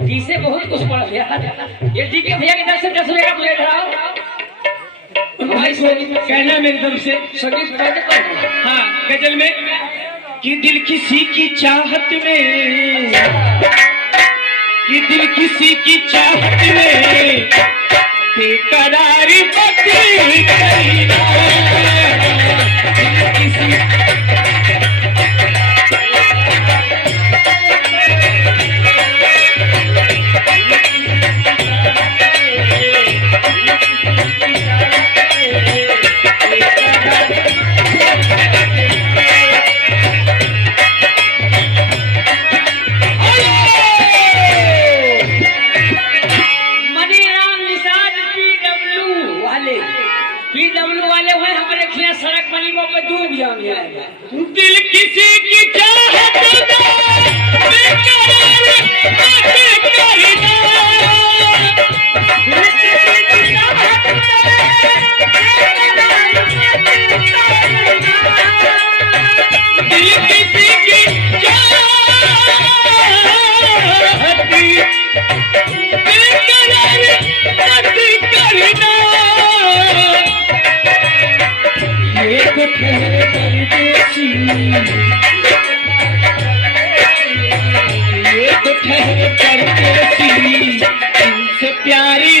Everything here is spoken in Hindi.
टी से बहुत कुछ पड़ गया। ये टी के भैया इधर से 10 रुपए का प्लेट लाओ। भाई कहना मेरी तरफ से संगीत हाँ गजल में कि दिल किसी की चाहत में, कि दिल किसी की चाहत में बेकरारी बदली करना, दिल किसी सड़क मलिकों पे डूब जाएंगे। दिल किसी की चाहत में बेकरार करना, दिल किसी की चाहत में, दिल किसी की चाहत बेकरार करना, ये ठहर परदेसी, ये ठहर परदेसी, तुमसे प्यारी